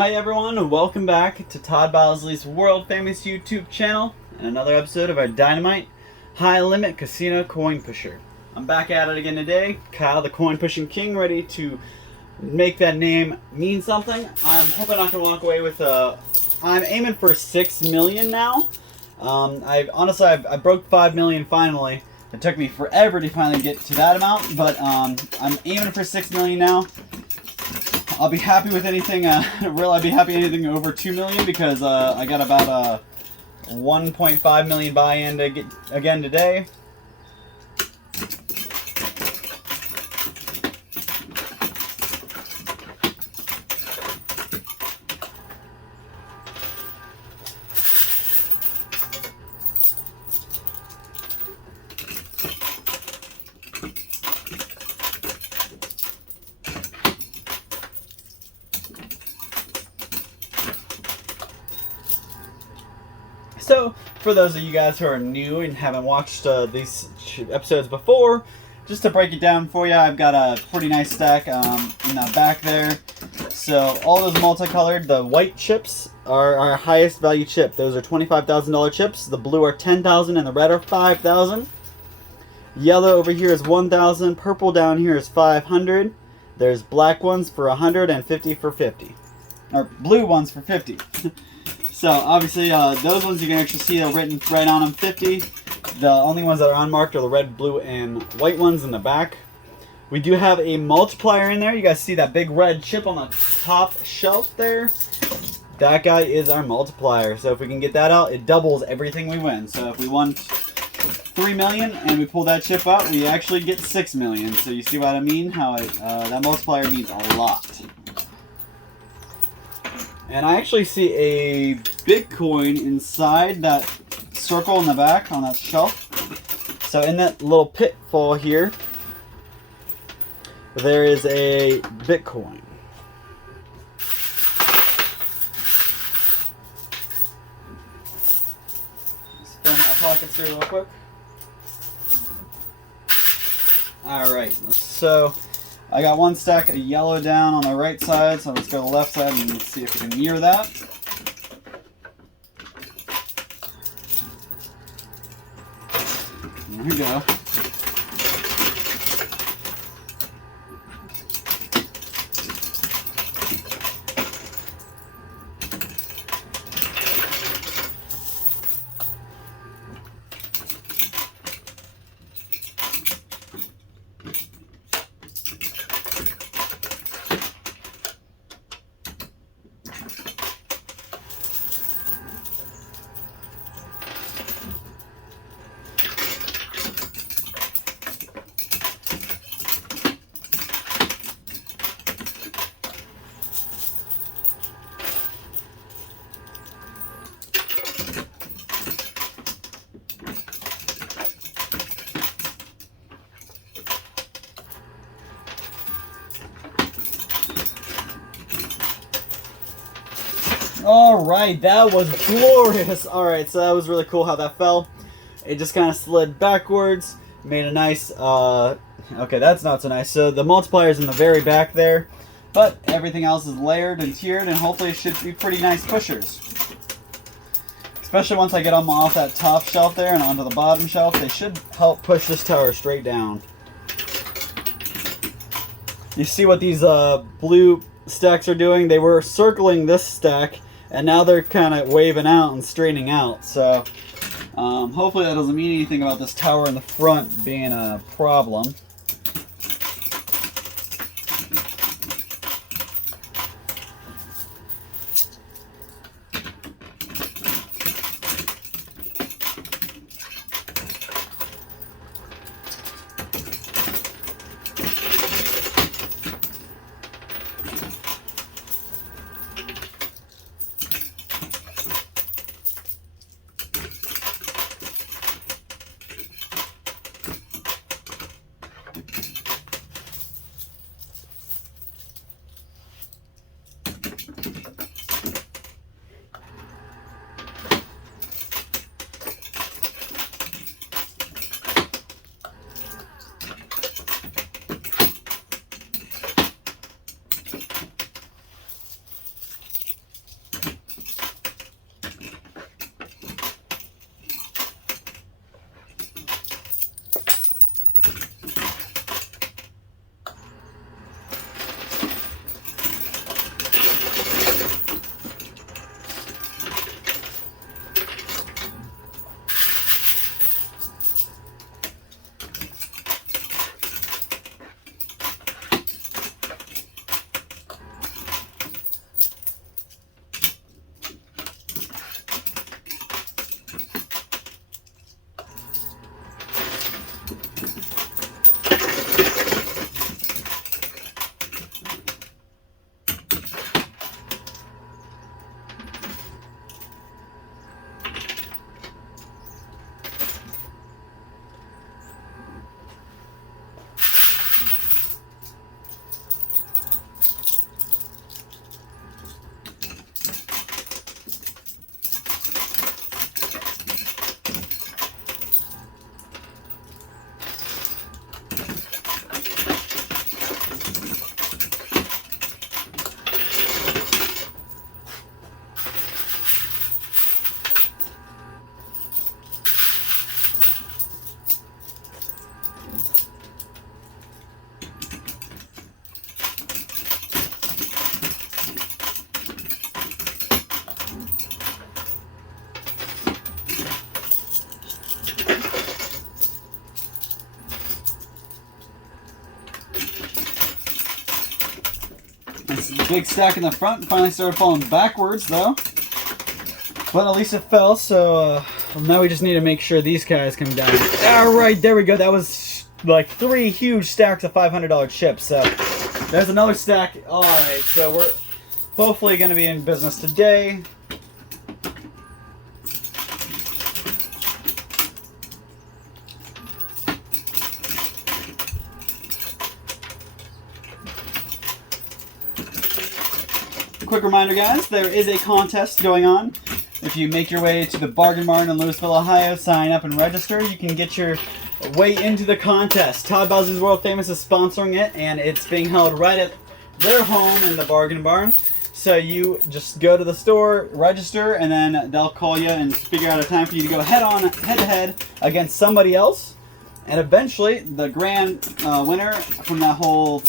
Hi everyone, and welcome back to Todd Bosley's world famous YouTube channel and another episode of our Dynamite High Limit Casino Coin Pusher. I'm back at it again today, Kyle the Coin Pushing King, ready to make that name mean something. I'm hoping I can walk away with I'm aiming for 6 million now. I broke 5 million finally. It took me forever to finally get to that amount, but I'm aiming for 6 million now. I'll be happy with anything, I'll be happy anything over 2 million because I got about 1.5 million buy-in to get again today. So, for those of you guys who are new and haven't watched these episodes before, just to break it down for you, I've got a pretty nice stack in the back there. So, all those multicolored, the white chips are our highest value chip. Those are $25,000 chips. The blue are $10,000 and the red are $5,000. Yellow over here is $1,000. Purple down here is $500. There's black ones for $100 and 50 for 50. Or blue ones for 50. So, obviously, those ones you can actually see are written right on them, 50. The only ones that are unmarked are the red, blue, and white ones in the back. We do have a multiplier in there. You guys see that big red chip on the top shelf there? That guy is our multiplier. So, if we can get that out, it doubles everything we win. So, if we won 3 million and we pull that chip out, we actually get 6 million. So, you see what I mean? How that multiplier means a lot. And I actually see a Bitcoin inside that circle in the back on that shelf. So in that little pitfall here, there is a Bitcoin. Let's fill my pockets here real quick. Alright, so I got one stack of yellow down on the right side, so let's go to the left side and let's see if we can mirror that. There we go. Alright, that was glorious. Alright, so that was really cool how that fell. It just kind of slid backwards, made a nice, okay, that's not so nice. So the multiplier is in the very back there, but everything else is layered and tiered, and hopefully it should be pretty nice pushers. Especially once I get them off that top shelf there and onto the bottom shelf, they should help push this tower straight down. You see what these blue stacks are doing? They were circling this stack, and now they're kind of waving out and straightening out. So hopefully that doesn't mean anything about this tower in the front being a problem. big stack in the front. Finally started falling backwards though. But at least it fell, so well, now we just need to make sure these guys come down. Alright, there we go. That was like 3 huge stacks of $500 chips. So there's another stack. Alright, so we're hopefully going to be in business today. Quick reminder, guys, there is a contest going on. If you make your way to the Bargain Barn in Louisville, Ohio, sign up and register, you can get your way into the contest. Todd Bowser's World Famous is sponsoring it, and it's being held right at their home in the Bargain Barn. So you just go to the store, register, and then they'll call you and figure out a time for you to go head-to-head against somebody else. And eventually, the grand winner from the whole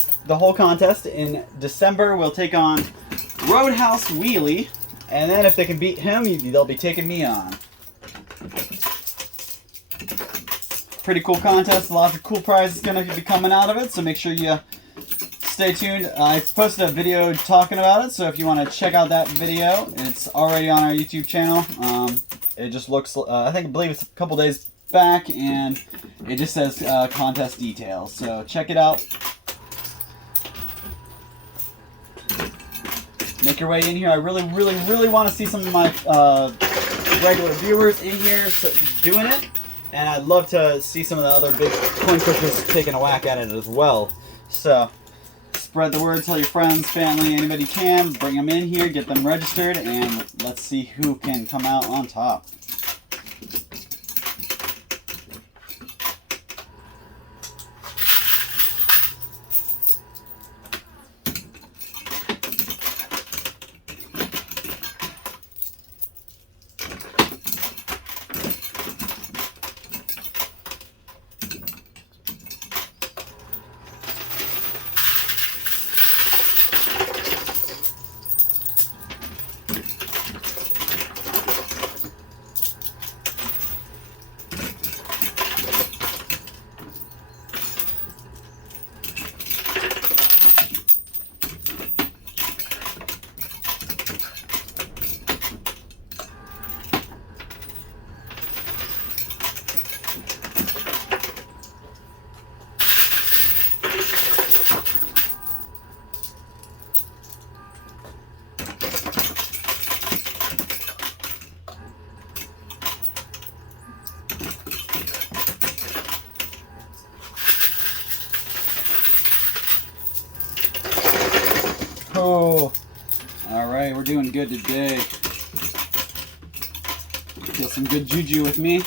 contest in December will take on Roadhouse Wheelie, and then if they can beat him, they'll be taking me on. Pretty cool contest. Lots of cool prizes going to be coming out of it, so make sure you stay tuned. I posted a video talking about it, so if you want to check out that video, it's already on our YouTube channel. It just looks, I believe it's a couple days back, and it just says contest details, so check it out. Make your way in here. I really want to see some of my regular viewers in here doing it, and I'd love to see some of the other big coin pushers taking a whack at it as well. So spread the word, tell your friends, family, anybody can, bring them in here, get them registered, and let's see who can come out on top. Oh, all right, we're doing good today. Feel some good juju with me.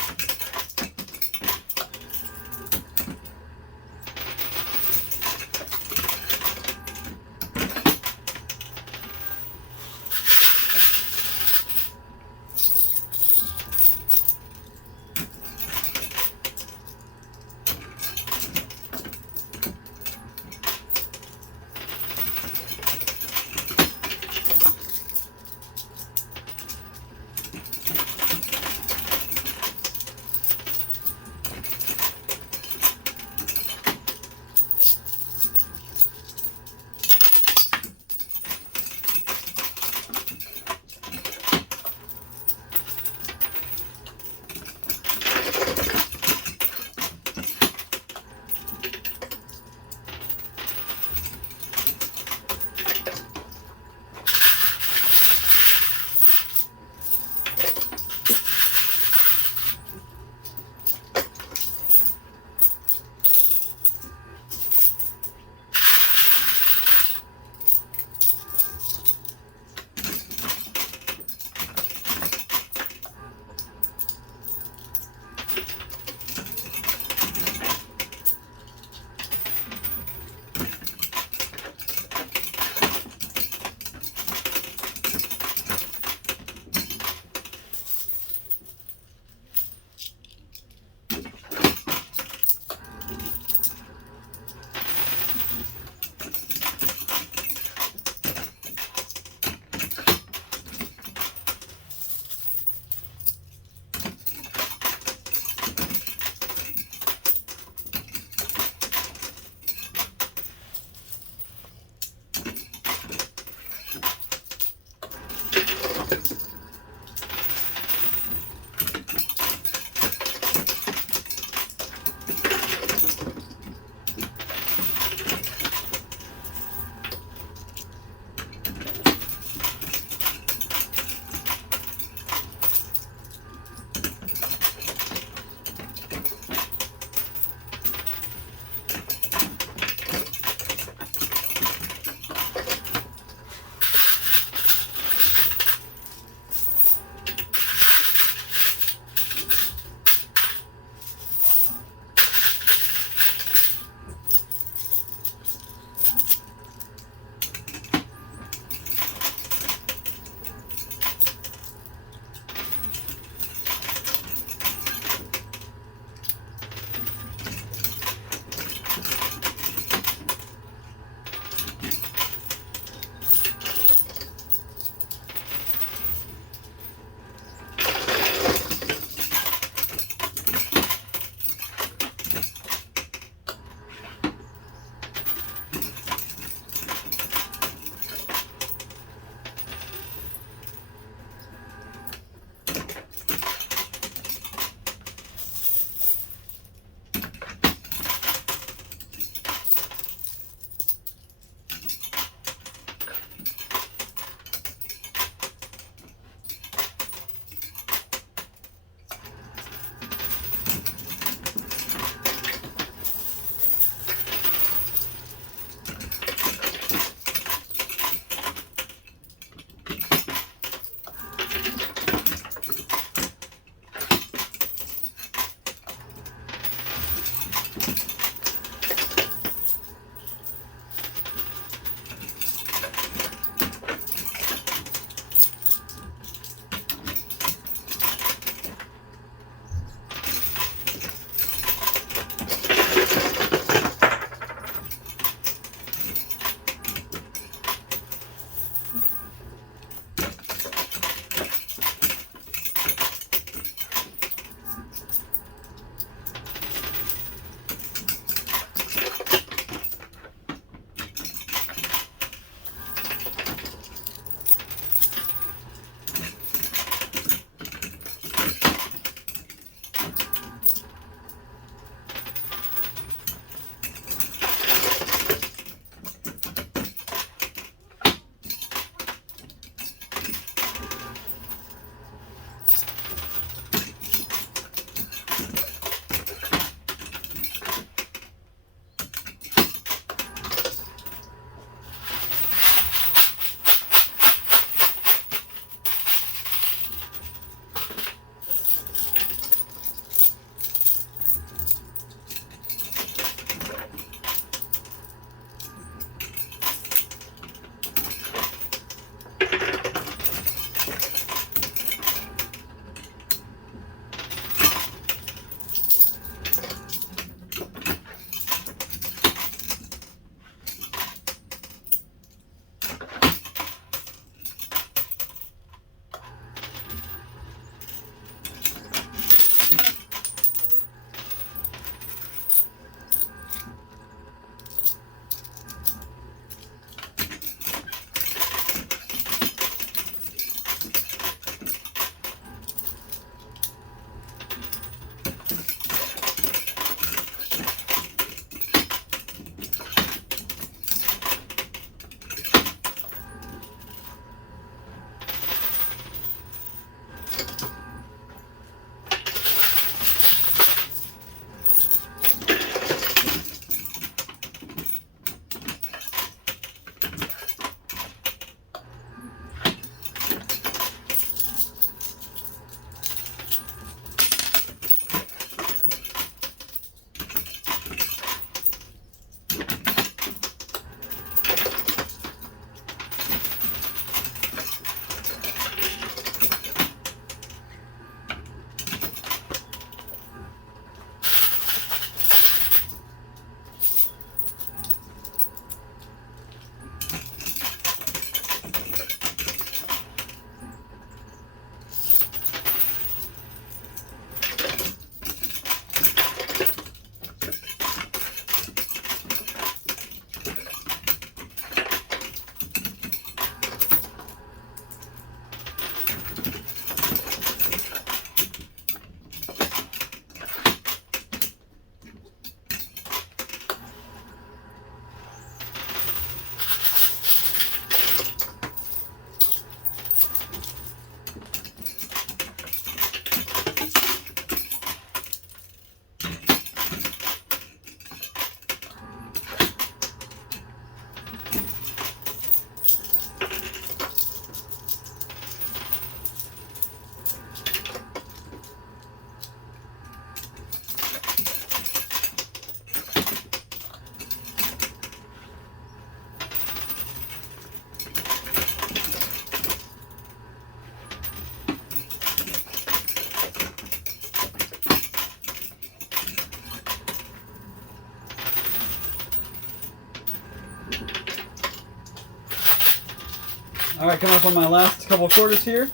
Alright, coming up on my last couple quarters here.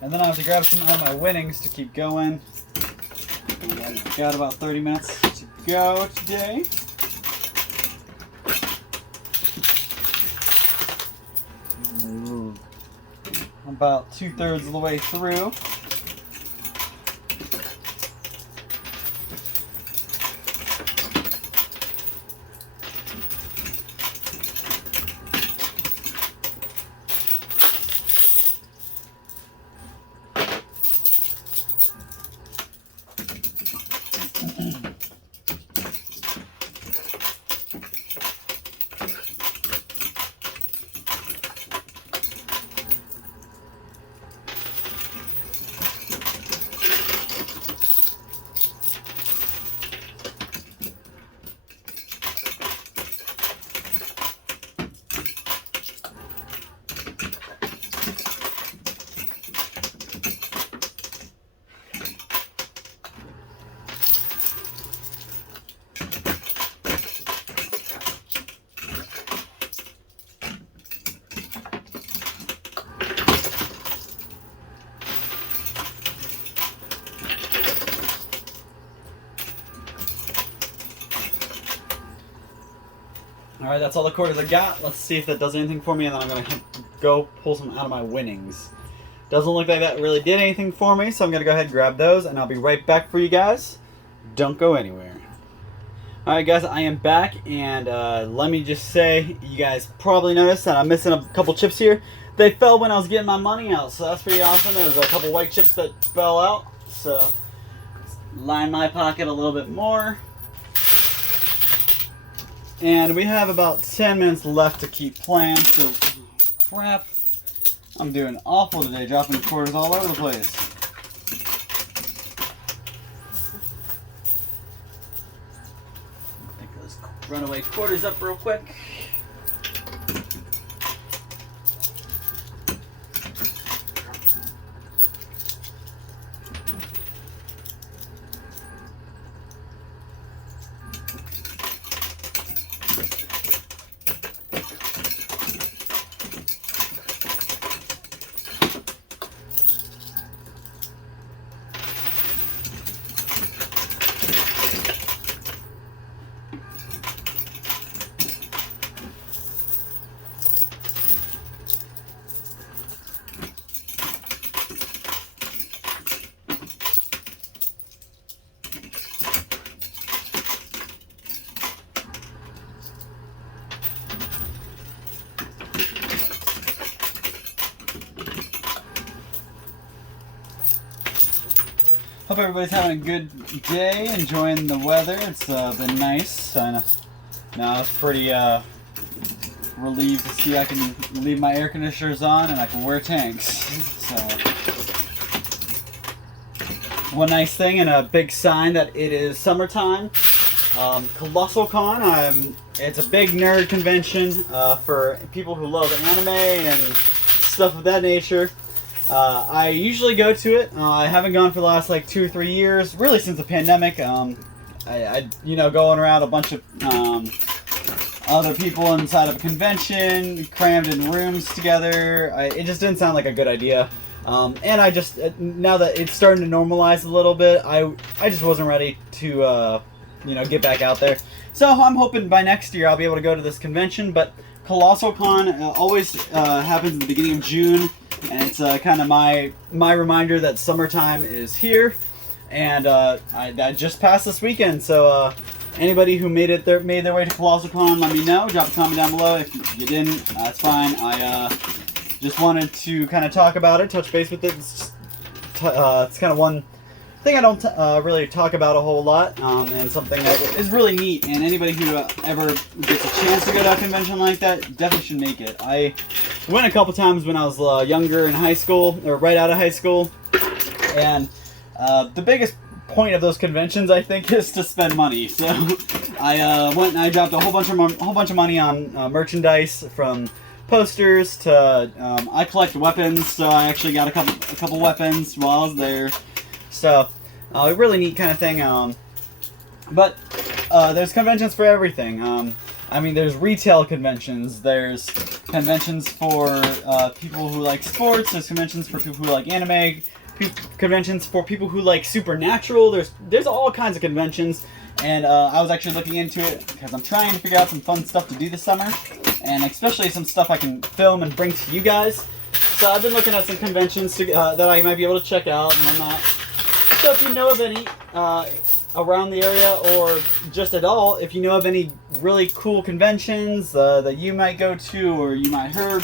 And then I have to grab some of my winnings to keep going. I've got about 30 minutes to go today. Ooh. About 2/3 of the way through. Alright, that's all the quarters I got. Let's see if that does anything for me, and then I'm going to go pull some out of my winnings. Doesn't look like that really did anything for me, so I'm going to go ahead and grab those, and I'll be right back for you guys. Don't go anywhere. Alright guys, I am back, and let me just say, you guys probably noticed that I'm missing a couple chips here. They fell when I was getting my money out, so that's pretty awesome. There was a couple white chips that fell out, so line my pocket a little bit more. And we have about 10 minutes left to keep playing, so crap. I'm doing awful today, dropping quarters all over the place. Pick those runaway quarters up real quick. Hope everybody's having a good day, enjoying the weather. It's been nice. Now I was pretty relieved to see I can leave my air conditioners on and I can wear tanks. So, one nice thing and a big sign that it is summertime. Colossal Con, it's a big nerd convention for people who love anime and stuff of that nature. I usually go to it. I haven't gone for the last like 2 or 3 years, really since the pandemic. Going around a bunch of other people inside of a convention, crammed in rooms together. It just didn't sound like a good idea. And I just, now that it's starting to normalize a little bit, I just wasn't ready to, get back out there. So I'm hoping by next year I'll be able to go to this convention. But Colossal Con always happens in the beginning of June. And it's kind of my reminder that summertime is here, and I just passed this weekend. So anybody who made their way to Colossal Con, let me know. Drop a comment down below. If you didn't, that's fine. I just wanted to kind of talk about it, touch base with it. It's kind of one thing I don't really talk about a whole lot, and something that is really neat. And anybody who ever gets a chance to go to a convention like that definitely should make it. I went a couple times when I was younger in high school, or right out of high school, and the biggest point of those conventions, I think, is to spend money. So I went and I dropped a whole bunch of money on merchandise, from posters to I collect weapons, so I actually got a couple weapons while I was there. So, a really neat kind of thing. But there's conventions for everything. There's retail conventions. There's conventions for people who like sports. There's conventions for people who like anime. Conventions for people who like supernatural. There's all kinds of conventions, and I was actually looking into it because I'm trying to figure out some fun stuff to do this summer, and especially some stuff I can film and bring to you guys. So I've been looking at some conventions that I might be able to check out and whatnot. So if you know of any around the area, or just at all, if you know of any really cool conventions that you might go to or you might heard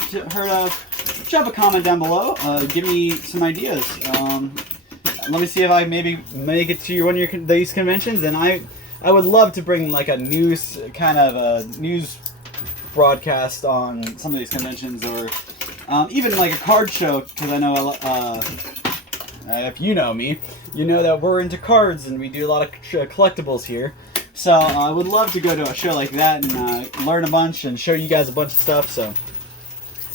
of, drop a comment down below. Give me some ideas. Let me see if I maybe make it to one of these conventions, and I would love to bring like a news kind of a news broadcast on some of these conventions, or even like a card show, because I know if you know me, you know that we're into cards and we do a lot of collectibles here. So I would love to go to a show like that and learn a bunch and show you guys a bunch of stuff. So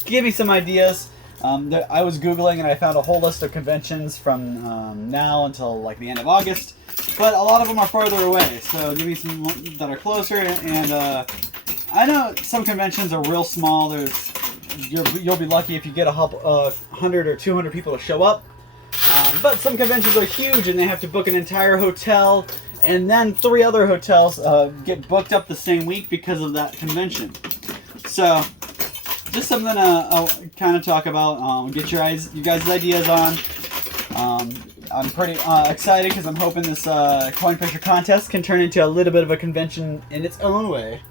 give me some ideas. I was Googling and I found a whole list of conventions from now until like the end of August. But a lot of them are farther away. So give me some that are closer. And I know some conventions are real small. You'll be lucky if you get 100 or 200 people to show up. But some conventions are huge and they have to book an entire hotel, and then 3 other hotels get booked up the same week because of that convention. So just something to kind of talk about, get you guys' ideas on. I'm pretty excited because I'm hoping this coin pusher contest can turn into a little bit of a convention in its own way.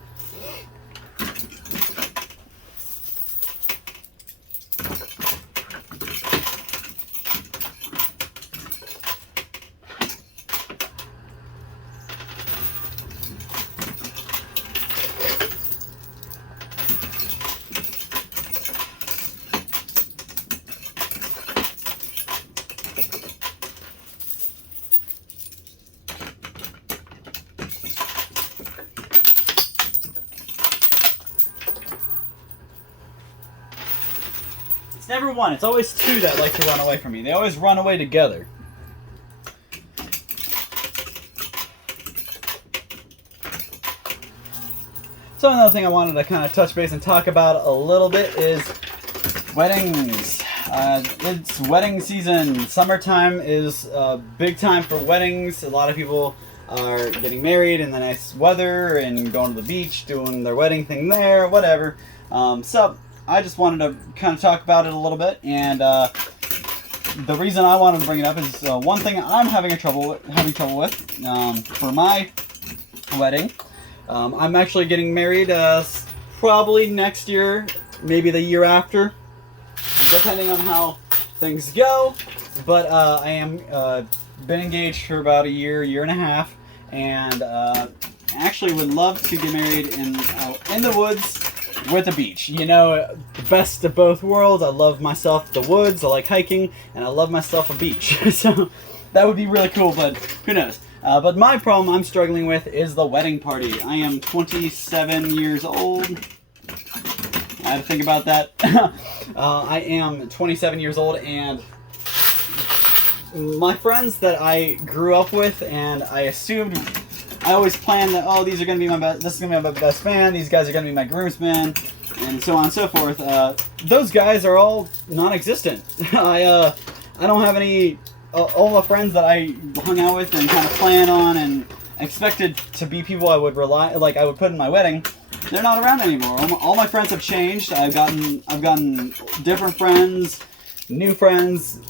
It's never one, it's always 2 that like to run away from me. They always run away together. So another thing I wanted to kind of touch base and talk about a little bit is weddings. It's wedding season. Summertime is a big time for weddings. A lot of people are getting married in the nice weather and going to the beach, doing their wedding thing there, whatever. So I just wanted to kind of talk about it a little bit, and the reason I wanted to bring it up is one thing I'm having trouble with for my wedding. I'm actually getting married probably next year, maybe the year after, depending on how things go. But I am been engaged for about a year and a half, and actually would love to get married in the woods with a beach. You know, the best of both worlds. I love myself the woods, I like hiking, and I love myself a beach. So that would be really cool, but who knows. But my problem I'm struggling with is the wedding party. I am 27 years old. I had to think about that. I am 27 years old, and my friends that I grew up with, and I assumed, I always planned that, oh, these are going to be this is going to be my best man, these guys are going to be my groomsmen, and so on and so forth. Those guys are all non-existent. I don't have any, all the friends that I hung out with and kind of plan on and expected to be people I would I would put in my wedding, they're not around anymore. All my friends have changed. I've gotten different friends, new friends,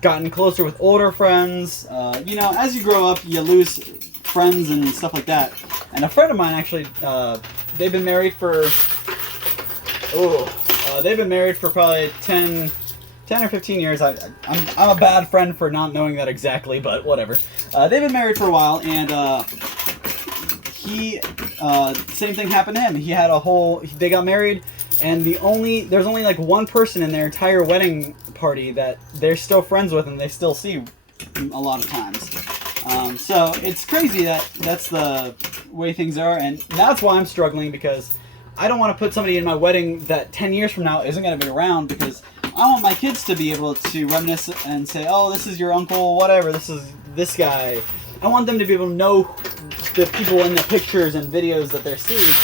gotten closer with older friends. You know, as you grow up, you lose friends and stuff like that. And a friend of mine actually, they've been married for probably 10 or 15 years. I'm a bad friend for not knowing that exactly, but whatever. They've been married for a while, and same thing happened to him. They got married, and there's only like one person in their entire wedding party that they're still friends with and they still see a lot of times. So it's crazy that's the way things are, and that's why I'm struggling, because I don't want to put somebody in my wedding that 10 years from now isn't going to be around, because I want my kids to be able to reminisce and say, oh, this is your uncle, whatever, this is this guy. I want them to be able to know the people in the pictures and videos that they're seeing.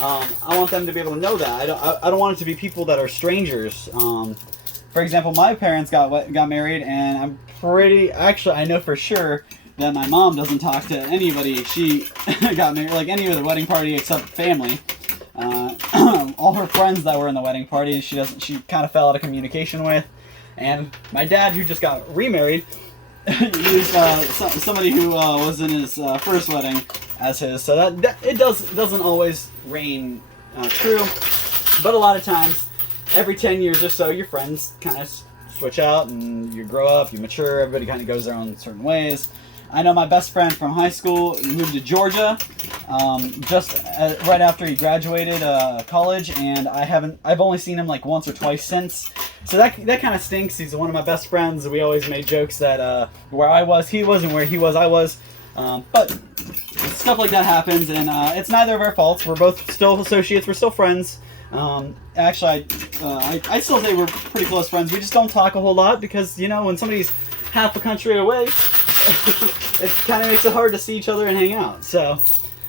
I want them to be able to know that. I don't want it to be people that are strangers. For example, my parents got married, and I'm actually, I know for sure that my mom doesn't talk to anybody. She got married, like any other wedding party except family. All her friends that were in the wedding party, she kind of fell out of communication with. And my dad, who just got remarried, used somebody who was in his first wedding as his. So that it doesn't always reign true, but a lot of times, every 10 years or so, your friends kind of switch out, and you grow up, you mature. Everybody kind of goes their own certain ways. I know my best friend from high school moved to Georgia just right after he graduated college, and I've only seen him like once or twice since. So that kind of stinks. He's one of my best friends. We always made jokes that where I was, he was, and where he was, I was. But stuff like that happens, and it's neither of our faults. We're both still associates. We're still friends. Actually, I still say we're pretty close friends. We just don't talk a whole lot because, when somebody's half a country away, it kind of makes it hard to see each other and hang out. So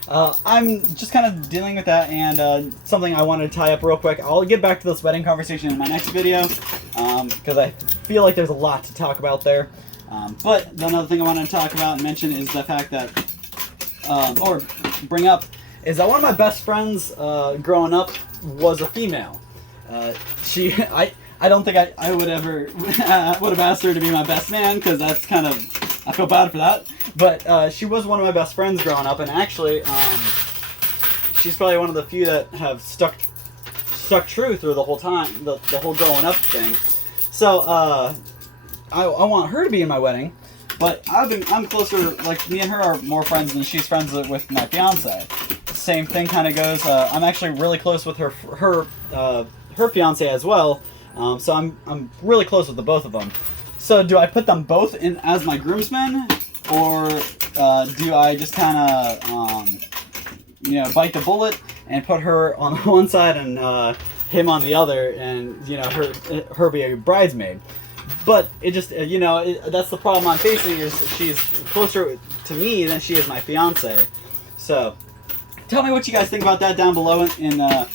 I'm just kind of dealing with that, and something I wanted to tie up real quick. I'll get back to this wedding conversation in my next video because I feel like there's a lot to talk about there. But another thing I wanted to talk about and mention is the fact that, or bring up, is that one of my best friends growing up was a female. I don't think I would ever would have asked her to be my best man, because that's kind of, I feel bad for that. But she was one of my best friends growing up, and actually she's probably one of the few that have stuck true through the whole time, the whole growing up thing. So I want her to be in my wedding, but I'm closer, like me and her are more friends than she's friends with my fiance. Same thing kind of goes. I'm actually really close with her fiance as well. So I'm really close with the both of them. So do I put them both in as my groomsmen, or do I just kind of bite the bullet and put her on one side and him on the other, and her be a bridesmaid? But it just that's the problem I'm facing, is she's closer to me than she is my fiance. So tell me what you guys think about that down below in the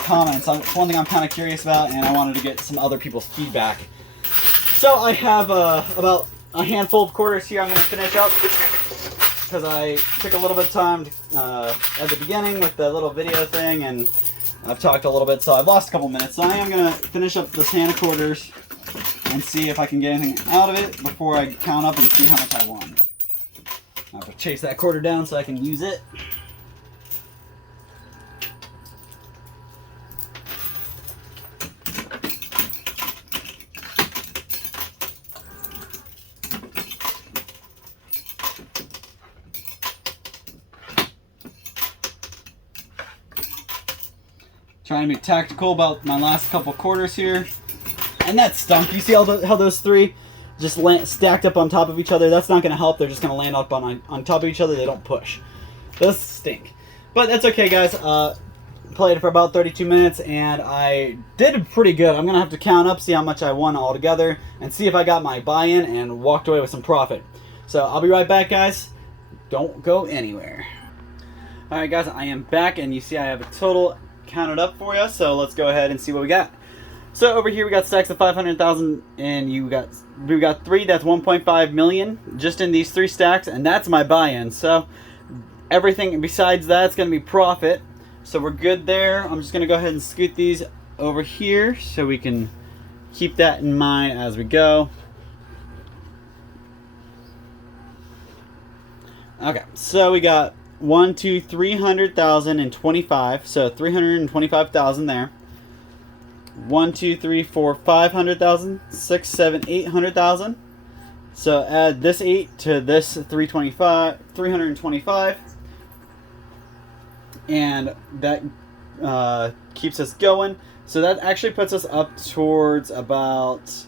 comments. It's one thing I'm kind of curious about, and I wanted to get some other people's feedback. So I have about a handful of quarters here I'm going to finish up, because I took a little bit of time at the beginning with the little video thing, and I've talked a little bit, so I've lost a couple minutes. So I am going to finish up this hand of quarters and see if I can get anything out of it before I count up and see how much I won. I have to chase that quarter down so I can use it. Trying to be tactical about my last couple quarters here. And that stunk. You see how those three just stacked up on top of each other? That's not going to help. They're just going to land up on top of each other. They don't push. Those stink. But that's okay, guys. Played for about 32 minutes, and I did pretty good. I'm going to have to count up, see how much I won altogether, and see if I got my buy-in and walked away with some profit. So I'll be right back, guys. Don't go anywhere. Alright, guys. I am back, and you see I have a total counted up for you. So let's go ahead and see what we got. So over here we got stacks of 500,000, and we got 3. That's 1.5 million just in these 3 stacks, and that's my buy-in. So everything besides that's going to be profit. So we're good there. I'm just going to go ahead and scoot these over here so we can keep that in mind as we go. Okay, so we got 1, 2, 300,000 and 25. So 325,000 there. 1, 2, 3, 4, 500,000, 6, 7, 800,000. So add this 8 to this 325, and that keeps us going. So that actually puts us up towards about,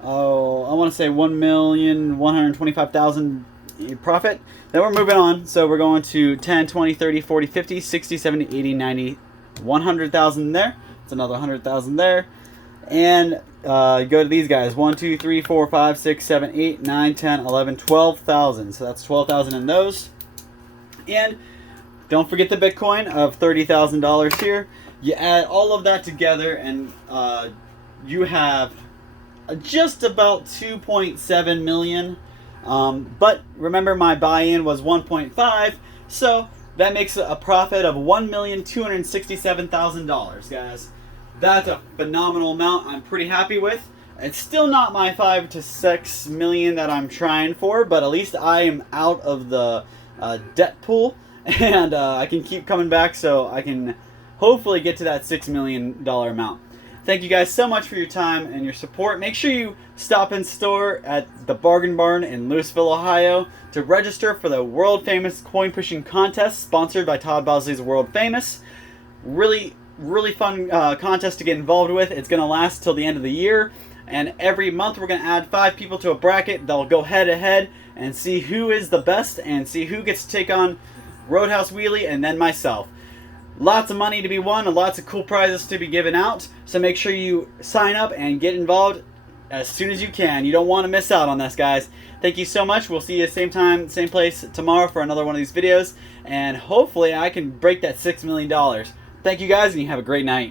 I want to say 1,125,000 profit. Then we're moving on. So we're going to 10, 20, 30, 40, 50, 60, 70, 80, 90, 100,000 there. It's another 100,000 there. And go to these guys. 1, 2, 3, 4, 5, 6, 7, 8, 9, 10, 11, 12,000. So that's 12,000 in those. And Don't forget the Bitcoin of $30,000 here. You add all of that together and you have just about 2.7 million. But remember, my buy-in was 1.5, so that makes a profit of $1,267,000, guys. That's a phenomenal amount. I'm pretty happy with. It's still not my 5 to 6 million that I'm trying for, but at least I am out of the debt pool, and I can keep coming back, so I can hopefully get to that $6 million amount. Thank you guys so much for your time and your support. Make sure you stop in store at the Bargain Barn in Louisville, Ohio to register for the world famous coin pushing contest sponsored by Todd Bosley's World Famous. Really fun contest to get involved with. It's going to last till the end of the year, and every month we're going to add 5 people to a bracket. They'll go head to head and see who is the best and see who gets to take on Roadhouse Wheelie and then myself. Lots of money to be won and lots of cool prizes to be given out. So make sure you sign up and get involved as soon as you can. You don't want to miss out on this, guys. Thank you so much. We'll see you same time, same place tomorrow for another one of these videos. And hopefully I can break that $6 million. Thank you guys, and you have a great night.